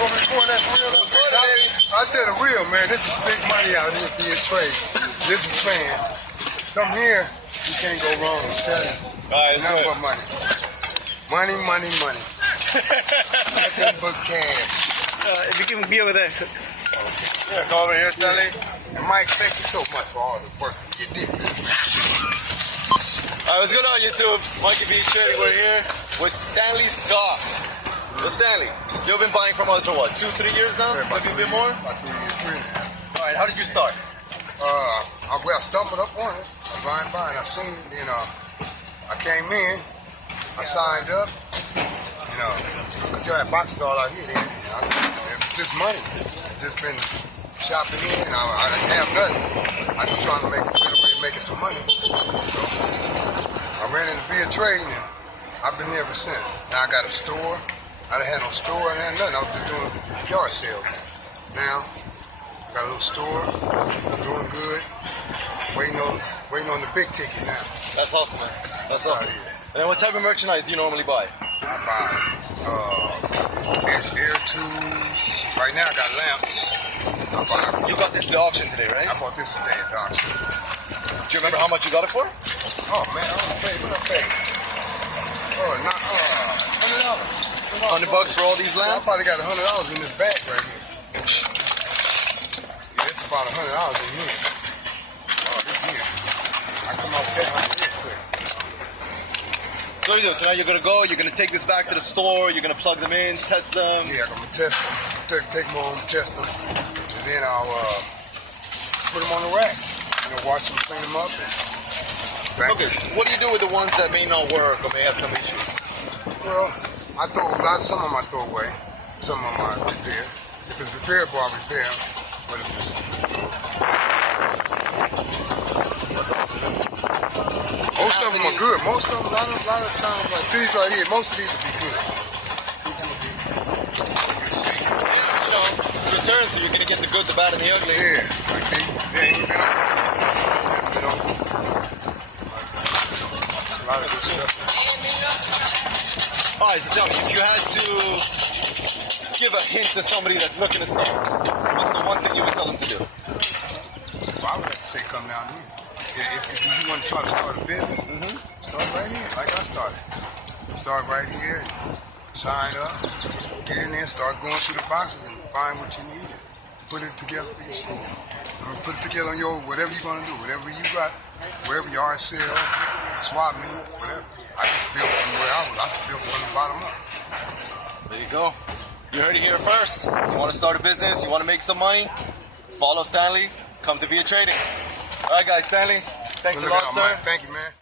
want me to pour that for real? I tell the real, man, this is big money out here being trade. This is playing. Come here, you can't go wrong. I'm telling you. All right, nothing but money. Money, money, money. Nothing but cash. If you give me over there. Yeah, come over here, Stanley. And Mike, thank you so much for all the work you did. All right, what's going on, YouTube? Monkey Beach Trading. We're here with Stanley Scott. So Stanley, you've been buying from us for what, 2-3 years now? Yeah, Maybe a bit more? About 3 years, 3.5. All right, how did you start? I stumbled up on it. I'm buying by, and I seen it. I came in, I signed up. Because you had boxes all out here. It was just money. I just been shopping in, and I didn't have nothing. I just trying to make a way of making some money. So I ran into Via Trading, and I've been here ever since. Now I got a store. I didn't have no store, I didn't have nothing. I was just doing yard sales. Now I got a little store, doing good. Waiting on the big ticket now. That's awesome, man. That's awesome. And then what type of merchandise do you normally buy? I buy air tubes. Right now I got lamps. You got this at the auction today, right? I bought this today at the auction. Do you remember how much you got it for? Oh man, I don't pay. What I pay? Not $100. $100 for all these I lamps? probably got $100 in this bag right here. Yeah, it's about $100 in here. Oh, this here. I come out with that real quick. So what do you do? So now you're gonna go, you're gonna take this back to the store, you're gonna plug them in, test them. Yeah, I'm gonna test them. Take them home, test them, and then I'll put them on the rack. Wash them, clean them up. And okay, what do you do with the ones that may not work or may have some issues? Well, some of them I throw away, some of them I repair. If it's repairable, I repair them. But if it's, That's awesome. most of them are good. Most of them, a lot of times, like these right here, most of these will be good. It's return, so you're gonna get the good, the bad, and the ugly. Yeah, like they ain't been on. A lot of good stuff. All right, so tell me, if you had to give a hint to somebody that's looking to start, what's the one thing you would tell them to do? Well, I would have to say come down here. If you want to try to start a business, start right here, like I started. Start right here, sign up, get in there, start going through the boxes and find what you need and put it together for your store. Put it together on your, whatever you're going to do, whatever you got, wherever yard sale, swap meet, whatever. I just built from where I was. I built from the bottom up. There you go. You heard it here first. You want to start a business, you want to make some money, follow Stanley, come to Via Trading. All right, guys, Stanley, thanks a lot, sir. Thank you, man.